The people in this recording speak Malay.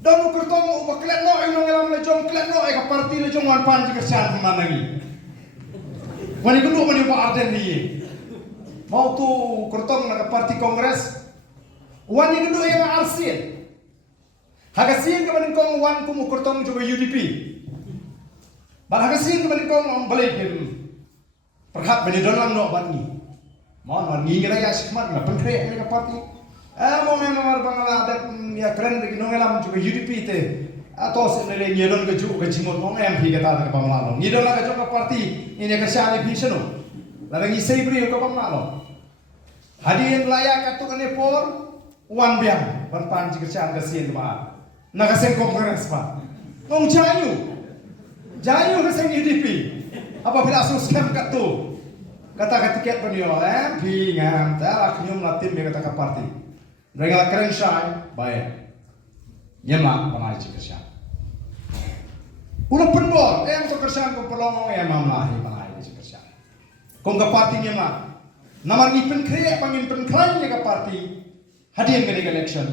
Dan kertong ubaklet no ay nang na jong klet no ay ka parti na jong wan pan jika sian manangi. Wani kudu mani pa arden ni. Mau tu kertong na ka parti kongres. Wani kudu yang arsin. Hagasin ka manin kong wan kumu kertong juga UDP. Bar hagasin ka manin kong balik perhat bani dalam no bani. Mau wan ngi ngira ya sikmat na penkre ni ka parti. Mau memang bangala adat ya keren lagi nongelam juga UDP te atau sebenarnya ngidon ke juga cimut nong MP kata ke pamalo ngidon lah ke juga parti ini ke syali bisno lagi ngisai beri ke pamalo hadirin layak atau kene por wan biang pan jika syal ke sien ma nagasen kongres pa nong jayu ke sen UDP apabila suskem katu kata tiket penio MP ngam ta aknyum latim kata ke parti Rengal keren syai, baik. Nyema panai cikasya. Ulah penbor, yang kerjaan ko pelongong yang mamlahi panai cikasya. Kung kapati nyema, namar ngipin kriya pangin penklaim ka parti, hadian ke election.